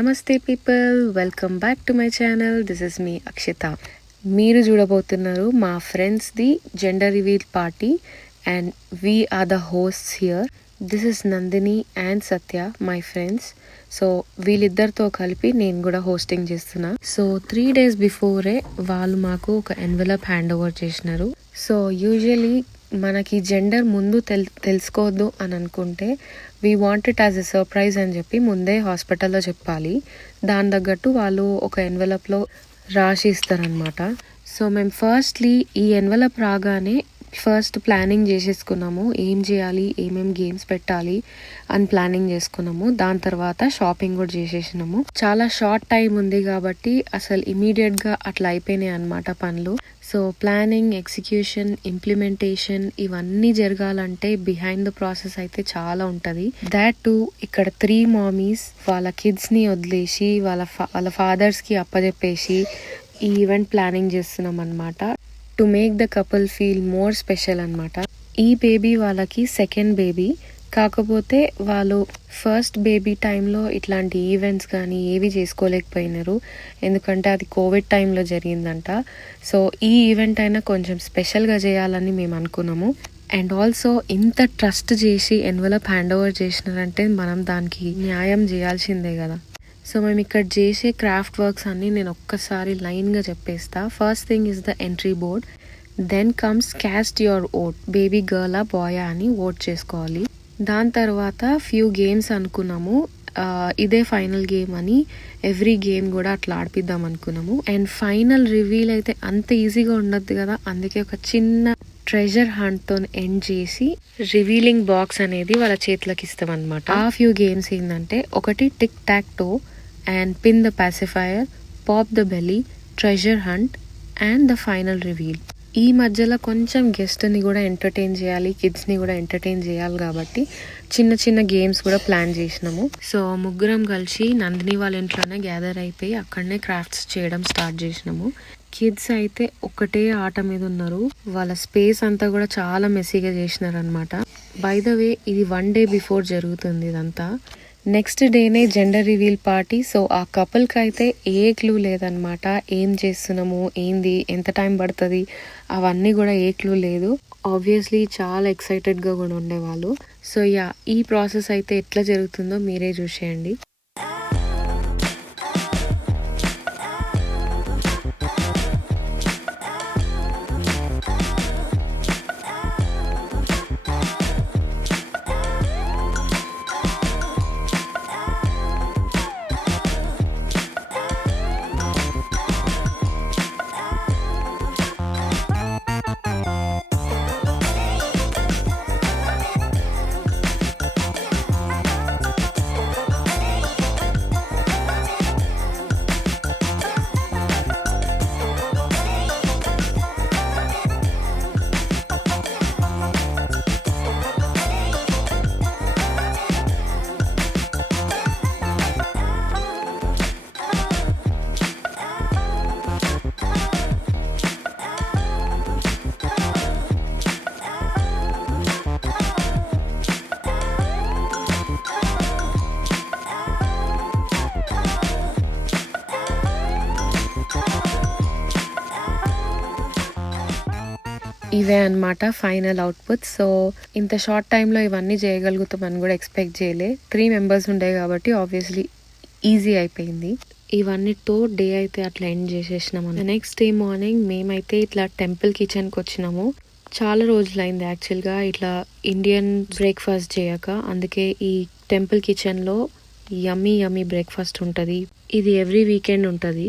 నమస్తే people, welcome back to my channel. This is me Akshitha. మీరు చూడబోతున్నారు మా ఫ్రెండ్స్ది gender reveal party and we are the hosts here. This is Nandini and Satya, my friends. So వీళ్ళిద్దరితో కలిపి నేను కూడా హోస్టింగ్ చేస్తున్నా. సో 3 days బిఫోరే వాళ్ళు మాకు ఒక ఎన్వెలప్ హ్యాండ్ ఓవర్ చేసినారు. సో యూజువలీ మనకి జెండర్ ముందు తెలుసుకోవద్దు అని అనుకుంటే we want it as a surprise అని చెప్పి ముందే హాస్పిటల్లో చెప్పాలి. దాని తగ్గట్టు వాళ్ళు ఒక ఎన్వెలప్లో రాసి ఇస్తారనమాట. సో మేము ఫస్ట్లీ ఈ ఎన్వెలప్ రాగానే ఫస్ట్ ప్లానింగ్ చేసేసుకున్నాము, ఏం చేయాలి, ఏమేమి గేమ్స్ పెట్టాలి అని ప్లానింగ్ చేసుకున్నాము. దాని తర్వాత షాపింగ్ కూడా చేసేసినాము. చాలా షార్ట్ టైం ఉంది కాబట్టి అసలు ఇమీడియట్గా అట్లా అయిపోయినాయి అన్నమాట పనులు. సో ప్లానింగ్, ఎగ్జిక్యూషన్, ఇంప్లిమెంటేషన్ ఇవన్నీ జరగాలంటే బిహైండ్ ద ప్రాసెస్ అయితే చాలా ఉంటుంది. దాట్ టు ఇక్కడ 3 మామీస్ వాళ్ళ కిడ్స్ని వదిలేసి వాళ్ళ ఫాదర్స్కి అప్పచెప్పేసి ఈ ఈవెంట్ ప్లానింగ్ చేస్తున్నాం అనమాట. To make the couple feel more special అనమాట. ఈ బేబీ వాళ్ళకి సెకండ్ బేబీ, కాకపోతే వాళ్ళు ఫస్ట్ బేబీ టైంలో ఇట్లాంటి ఈవెంట్స్ కానీ ఏవి చేసుకోలేకపోయినారు, ఎందుకంటే అది కోవిడ్ టైంలో జరిగిందంట. సో ఈ ఈవెంట్ అయినా కొంచెం స్పెషల్గా చేయాలని మేము అనుకున్నాము. అండ్ ఆల్సో ఇంత ట్రస్ట్ చేసి ఎన్వెలప్ హ్యాండ్ ఓవర్ చేసినారంటే మనం దానికి న్యాయం చేయాల్సిందే కదా. సో మేము ఇక్కడ చేసే క్రాఫ్ట్ వర్క్స్ అన్నీ నేను ఒక్కసారి లైన్గా చెప్పేస్తా. First thing is the entry board, then comes cast your vote, baby గర్లా బాయా అని ఓట్ చేసుకోవాలి. దాని తర్వాత ఫ్యూ గేమ్స్ అనుకున్నాము, ఇదే ఫైనల్ గేమ్ అని ఎవ్రీ గేమ్ కూడా అట్లా ఆడిపిద్దాం అనుకున్నాము. అండ్ ఫైనల్ రివీల్ అయితే అంత ఈజీగా ఉండద్దు కదా, అందుకే ఒక చిన్న ట్రెజర్ హంట్తో ఎండ్ చేసి రివీలింగ్ బాక్స్ అనేది వాళ్ళ చేతులకు ఇస్తాం అనమాట. ఆ ఫ్యూ గేమ్స్ ఏంటంటే, ఒకటి tic tac toe and pin the pacifier, pop the belly, treasure hunt and the final reveal. ఈ మధ్యలో కొంచెం గెస్ట్ని కూడా ఎంటర్టైన్ చేయాలి, కిడ్స్ని కూడా ఎంటర్టైన్ చేయాలి కాబట్టి చిన్న చిన్న గేమ్స్ కూడా ప్లాన్ చేసినాము. సో ముగ్గురం కలిసి నందిని వాళ్ళ ఇంట్లోనే గ్యాదర్ అయిపోయి అక్కడనే క్రాఫ్ట్స్ చేయడం స్టార్ట్ చేసినాము. కిడ్స్ అయితే ఒకటే ఆట మీద ఉన్నారు, వాళ్ళ స్పేస్ అంతా కూడా చాలా మెస్సీగా చేసినారు అనమాట. బై ద వే ఇది 1 day బిఫోర్ జరుగుతుంది ఇదంతా. నెక్స్ట్ డేనే జెండర్ రివీల్ పార్టీ. సో ఆ కపుల్కి అయితే ఏ క్లూ లేదనమాట, ఏం చేస్తున్నాము, ఏంది, ఎంత టైం పడుతుంది అవన్నీ కూడా ఏ క్లూ లేదు. ఆబ్వియస్లీ చాలా ఎక్సైటెడ్గా కూడా ఉండేవాళ్ళు. సో ఈ ప్రాసెస్ అయితే ఎట్లా జరుగుతుందో మీరే చూసేయండి. ఇవే అనమాట ఫైనల్ అవుట్పుట్. సో ఇంత షార్ట్ టైంలో ఇవన్నీ చేయగలుగుతామని కూడా ఎక్స్పెక్ట్ చేయలే. 3 members ఉండే కాబట్టి ఆబ్వియస్లీ ఈజీ అయిపోయింది. ఇవన్నీతో డే అయితే అట్లా ఎండ్ చేసేసినాము. నెక్స్ట్ డే మార్నింగ్ మేమైతే ఇట్లా టెంపుల్ కిచెన్కి వచ్చినాము. చాలా రోజులైంది యాక్చువల్గా ఇట్లా ఇండియన్ బ్రేక్ఫాస్ట్ చేయక, అందుకే ఈ టెంపుల్ కిచెన్లో యమ్మీ బ్రేక్ఫాస్ట్ ఉంటుంది. ఇది ఎవ్రీ వీకెండ్ ఉంటుంది.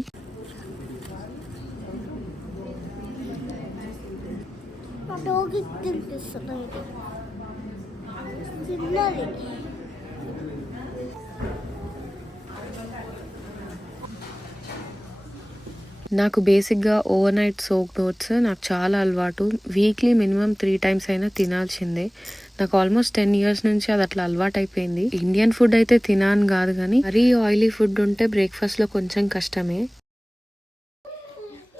నాకు బేసిక్గా ఓవర్ నైట్ సోక్ ఓట్స్ నాకు చాలా అలవాటు. వీక్లీ మినిమం 3 times అయినా తినాల్సిందే. నాకు ఆల్మోస్ట్ 10 years నుంచి అది అట్లా అలవాటు అయిపోయింది. ఇండియన్ ఫుడ్ అయితే తినాను కాదు, కానీ మరీ ఆయిలీ ఫుడ్ ఉంటే బ్రేక్ఫాస్ట్లో కొంచెం కష్టమే.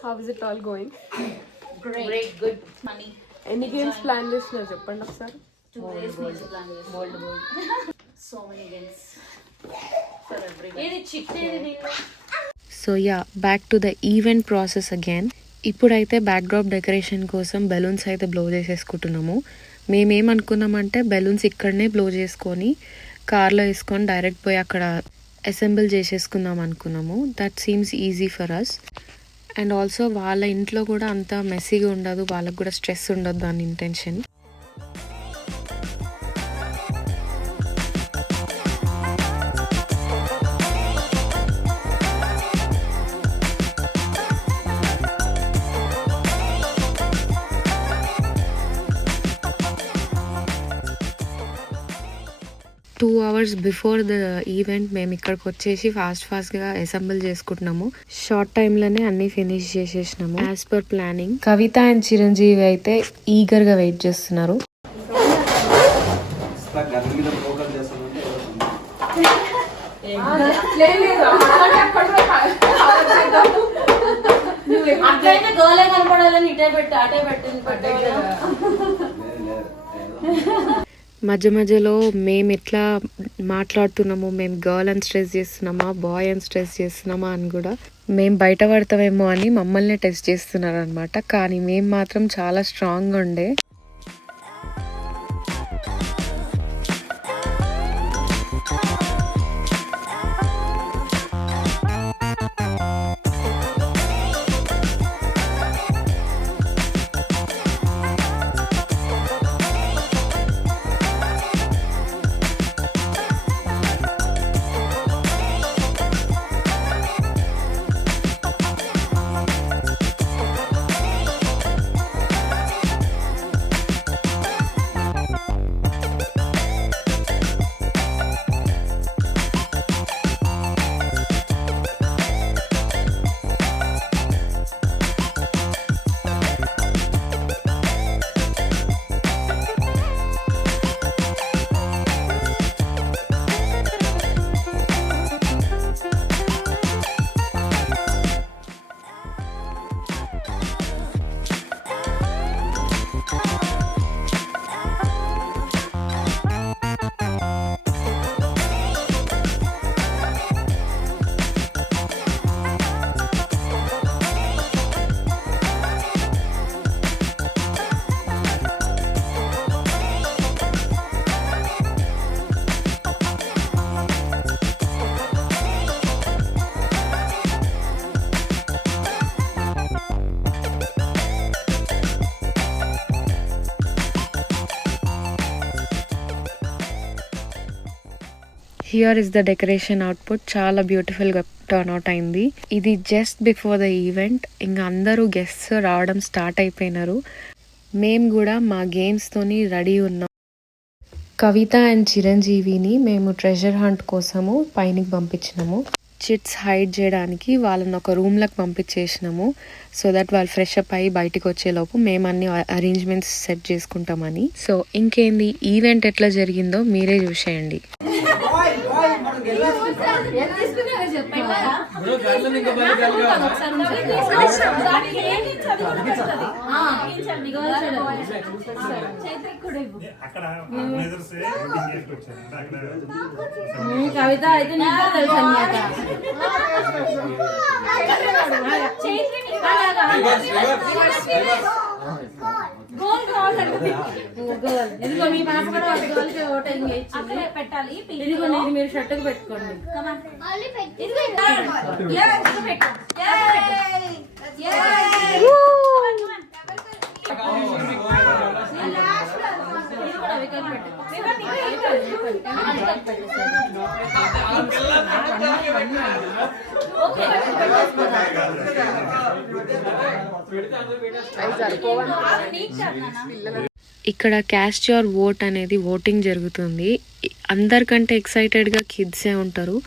How is it all going? Great, good, funny. Any games plan చేస్తున్నారు చెప్పండి ఒకసారి. 2 days నుంచి ప్లాన్ చేస్తున్నాం. So many games. So ya, back to the event process again. ఇప్పుడైతే బ్యాక్డ్రాప్ డెకరేషన్ కోసం బెలూన్స్ అయితే బ్లో చేసేసుకుంటున్నాము. మేమేమనుకున్నామంటే బెలూన్స్ ఇక్కడనే బ్లో చేసుకొని కార్లో వేసుకొని డైరెక్ట్ పోయి అక్కడ అసెంబుల్ చేసేసుకుందాం అనుకున్నాము. That seems easy for us. And also వాళ్ళ ఇంట్లో కూడా అంత మెస్సీగా ఉండదు, వాళ్ళకు కూడా స్ట్రెస్ ఉండదు దాని intention. Two hours before the event మేము ఇక్కడికి వచ్చేసి ఫాస్ట్గా అసెంబుల్ చేసుకుంటున్నాము. షార్ట్ టైంలోనే అన్ని ఫినిష్ చేసేసినాము as per planning. Kavitha and Chiranjeevi అయితే ఈగర్గా వెయిట్ చేస్తున్నారు. అట్లయితే గోలే కనపడాలని ఇటే పెట్టి అటే పెట్టింది. మధ్య మధ్యలో మేము ఎట్లా మాట్లాడుతున్నాము, మేము గర్ల్ అని స్ట్రెస్ చేస్తున్నామా, బాయ్ అని స్ట్రెస్ చేస్తున్నామా అని కూడా మేము బయట పడతామేమో అని మమ్మల్ని టెస్ట్ చేస్తున్నారు అనమాట. కానీ మేము మాత్రం చాలా స్ట్రాంగ్గా ఉండే. Here is the decoration output. చాలా బ్యూటిఫుల్గా టర్న్ అవుట్ అయింది. ఇది జస్ట్ బిఫోర్ ద ఈవెంట్. ఇంకా అందరూ గెస్ట్స్ రావడం స్టార్ట్ అయిపోయినారు. మేము కూడా మా గేమ్స్తోని రెడీ ఉన్నాం. కవిత అండ్ చిరంజీవిని మేము ట్రెజర్ హంట్ కోసము పైనకి పంపించినాము. చిట్స్ హైడ్ చేయడానికి వాళ్ళని ఒక రూమ్లోకి పంపించేసినాము. సో దట్ వాళ్ళు ఫ్రెష్ అప్ అయ్యి బయటకు వచ్చేలోపు మేము అన్ని అరేంజ్మెంట్స్ సెట్ చేసుకుంటామని. సో ఇంకేంది, ఈవెంట్ ఎట్లా జరిగిందో మీరే చూసేయండి. కవిత అయితే నీకు తెలుసు అన్నమాట. ఇదిగో మీ పాప కూడా ఓటింగ్ పెట్టాలి. ఇదిగో ఇది మీరు షర్టుకు పెట్టుకోండి. ఇక్కడ క్యాస్ట్ యువర్ ఓట్ అనేది ఓటింగ్ జరుగుతుంది. అందరికంటే ఎక్సైటెడ్గా కిడ్సే ఉంటారు.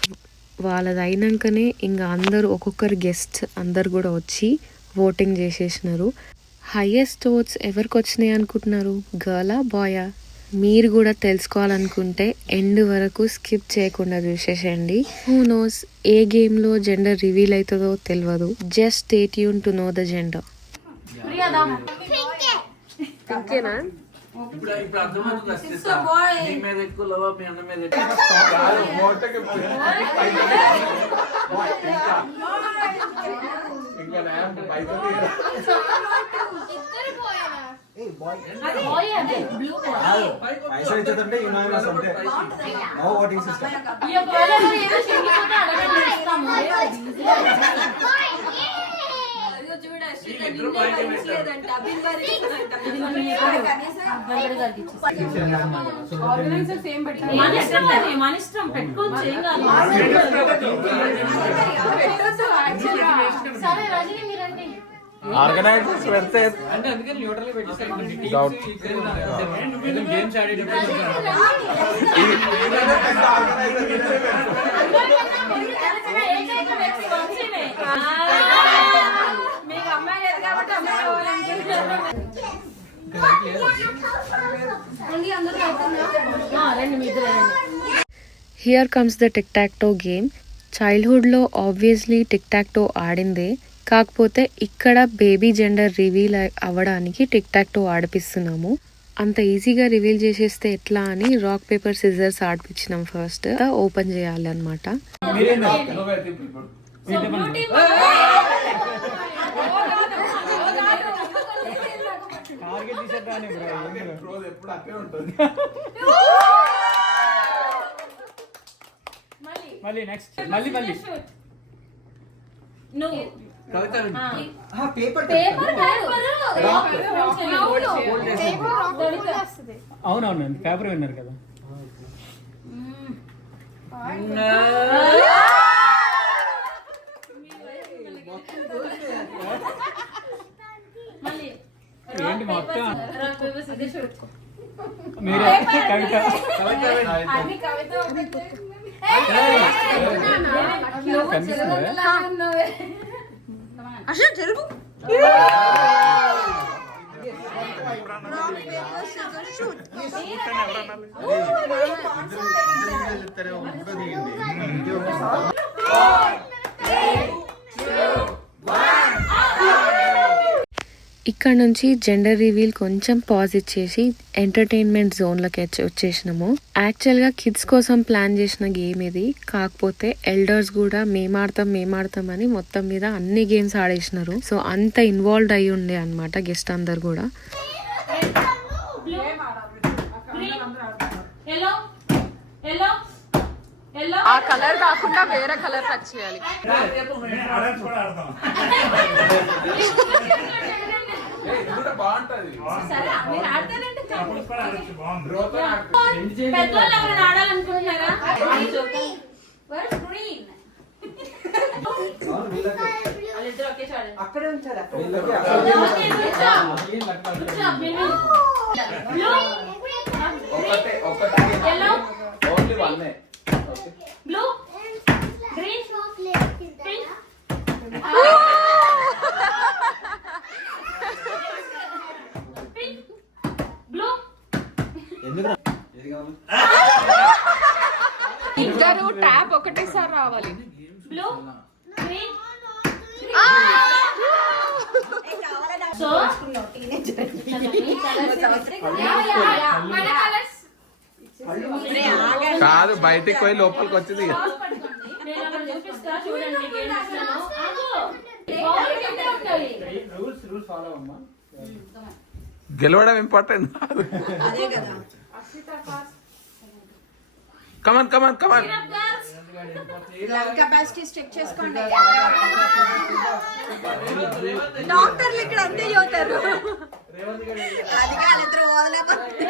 వాళ్ళది అయినాకనే ఇంకా అందరూ ఒక్కొక్కరు గెస్ట్ అందరు కూడా వచ్చి ఓటింగ్ చేసేసినారు. హైయెస్ట్ ఓట్స్ ఎవరికి వచ్చినాయి అనుకుంటున్నారు? గర్లా, బాయా? మీరు కూడా తెలుసుకోవాలనుకుంటే ఎండ్ వరకు స్కిప్ చేయకుండా చూసేసేయండి. హూ నోస్ ఏ గేమ్లో జెండర్ రివీల్ అవుతుందో తెలియదు. Just stay tune to know the gender. పింకేనా? ఇప్పుడు అర్థమవుతుంది మీ మీద ఎక్కువ లవ్ మీ అన్న మీద మన ఇష్టం పెట్టుకోవచ్చు ఏం కాదు. సరే రజనీ మీరండి. ఆర్గనైజర్స్ పెడితే అంటే అందుకని న్యూట్రల్ గేమ్స్ ఆడేటప్పుడు మీకు అమ్మాయి లేదు కాబట్టి అమ్మాయి రండి మీ ఇద్దరు here comes the tic tac toe game. చైల్డ్హుడ్లో ఆబ్వియస్లీ టిక్ టాక్ టో ఆడిందే, కాకపోతే ఇక్కడ బేబీ జెండర్ రివీల్ అవ్వడానికి టిక్ టాక్ టో ఆడిపిస్తున్నాము. అంత ఈజీగా రివీల్ చేసేస్తే ఎట్లా అని రాక్ పేపర్ సిజర్స్ ఆడిపించినాం. ఫస్ట్ ఓపెన్ చేయాలి అనమాట. మళ్ళీ నెక్స్ట్ మళ్ళీ నువ్వు అవునవును పేపర్ విన్నారు కదా. ఏంటి మొత్తం మీరు కవిత అసలు జరుగు ఇక్కడ నుంచి జెండర్ రివీల్ కొంచెం పాజ్ ఇచ్చేసి ఎంటర్టైన్మెంట్ జోన్లోకి వచ్చేసినాము. యాక్చువల్గా కిడ్స్ కోసం ప్లాన్ చేసిన గేమ్ ఇది, కాకపోతే ఎల్డర్స్ కూడా మేమాడతాం అని మొత్తం మీద అన్ని గేమ్స్ ఆడేసినారు. సో అంత ఇన్వాల్వ్డ్ అయి ఉండే అనమాట గెస్ట్ అందరు కూడా. ఆ కలర్ కాకుండా వేరే కలర్ టచ్ చేయాలి. ఆడాలనుకుంటున్నారా? అక్కడే ఉంచారు. Blue green pink blue. ఇద్దరు ట్యాప్ ఒకటేసారి రావాలి. Blue green. సో కాదు బయటికి పోయి లోపలికి వచ్చింది. చూపిస్తా చూడండి. గెలవడం ఇంపార్టెంట్. కమాన్ కెపాసిటీ చెక్ చేసుకోండి. డాక్టర్లు ఇక్కడ అంతే చదువుతారు. అది కాలిద్దరు వదలేకపోతే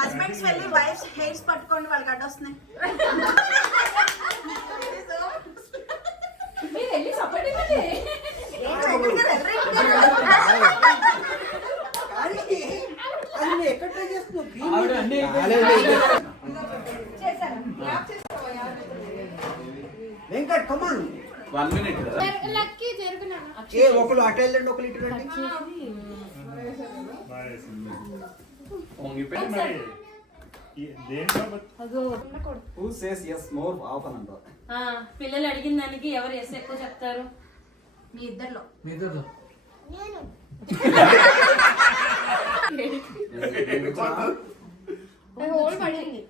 హస్బెండ్స్ వెళ్ళి వైఫ్స్ హెయిర్స్ పట్టుకోండి, వాళ్ళకి అడ్డొస్తున్నాయి. వెంకట్ కమాన్ 1 minute కదా ఏ ఒకరు అటు వెళ్ళండి ఒకరు ఇటు రండి who says yes more often అంటారు పిల్లలు అడిగిన దానికి ఎవరు ఎస్ ఎక్కువ చెప్తారు? మీ ఇద్దర్లో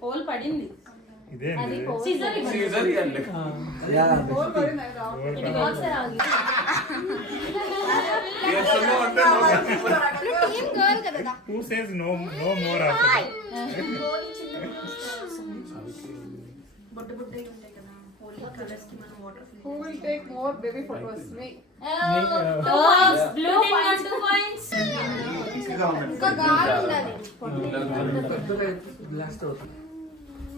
హోల్ పడింది. అది సీజర్ ఇవ్వండి. Who says no more after? బొట్టు బొట్టు ఉంటాయి కదా హోలీ కలర్స్ కి మనం water Who will take more baby photos? Me. Blue points, 2 points.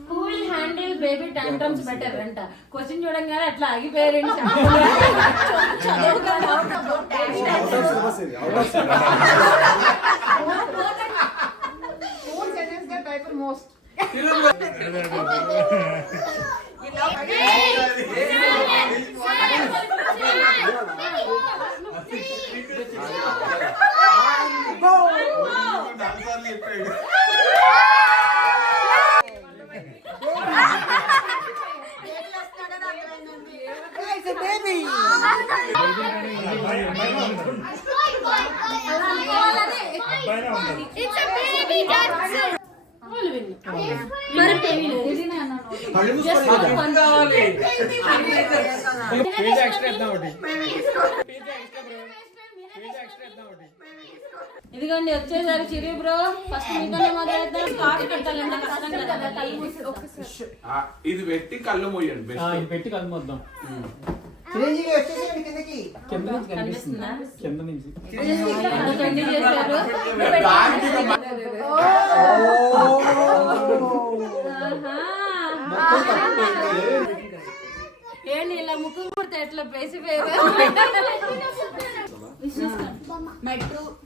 Who will handle baby tantrums better అంట. క్వశ్చన్ చూడంగానే అట్లా ఆగిపోయారు. Who changes their diaper most? ఇదిగోండి వచ్చేసారి చిరు బ్రో. ఫస్ట్ మీతోనే మొదలెడతాం. కాఫీ పెట్టాలంటే కష్టం కదా. ఇది పెట్టి కళ్ళు మూయండి బెస్ట్. పెట్టి కళ్ళు మొద్దాం చిరంజీవి వచ్చేసేయండి కిందకి కింద నుంచి కనిపిస్తుందా? కింద నుంచి ట్వంటీ చేశారు. ఏంటి ఇలా ముక్కు కొడితే ఎట్లా place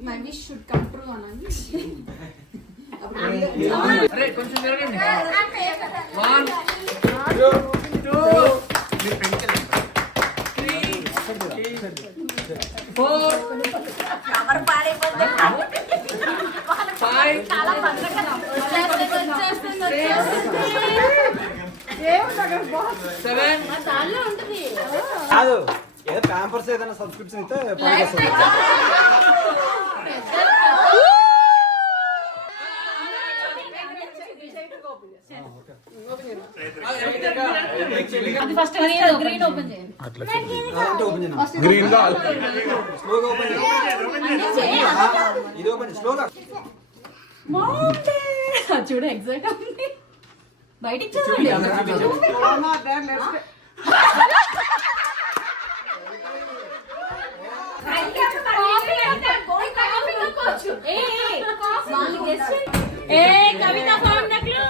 my wish should come true అనండి. కొంచెం జరగండి. 1 2 4 కవర్ పాడైపోతుంది. 5 చాలా పండగ దానిలో ఉంటుంది. కాదు ఏదో ప్యాంపర్స్ ఏదైనా సబ్స్క్రిప్షన్ అయితే పనికొస్తుంది. అది ఫస్ట్ గ్రీన్ ఓపెన్ చేయండి. అలాంటి ఓపెన్ చేయండి. గ్రీన్ గా స్లోగా ఓపెన్ చేయండి. ఇది ఓపెన్ స్లోగా. చూడు ఎగ్జాక్ట్ ఉంది. బయటికి చూడండి. Kavitha found the clue.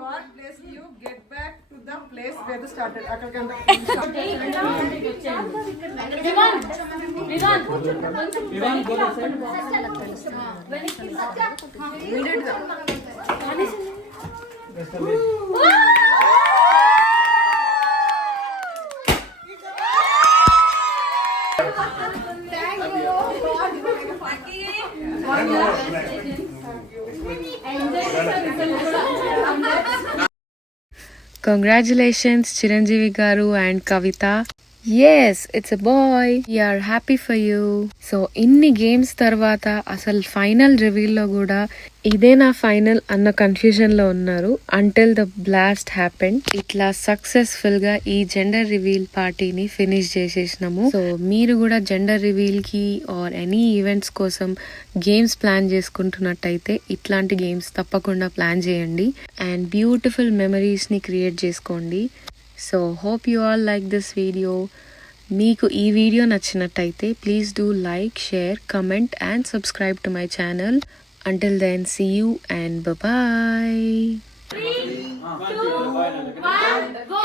God bless you. Get back to the place where you started. అక్కడికంటే Congratulations Chiranjeevi garu and Kavita. Yes, it's a boy. We are happy for you. So inni games tarvata asal final reveal lo kuda ఇదే నా final అన్న confusion లో ఉన్నారు until the blast happened. ఇట్లా successful గా ఈ gender reveal పార్టీని finish చేసేసినాము. So మీరు కూడా జెండర్ రివీల్ కి ఆర్ ఎనీ ఈవెంట్స్ కోసం గేమ్స్ ప్లాన్ చేసుకుంటున్నట్టయితే ఇట్లాంటి గేమ్స్ తప్పకుండా ప్లాన్ చేయండి అండ్ బ్యూటిఫుల్ మెమరీస్ ని క్రియేట్ చేసుకోండి. So hope you all like this video. మీకు ఈ వీడియో నచ్చినట్టయితే please do like, share, comment and subscribe to my channel. Until then, see you and bye-bye. 2, 1, go.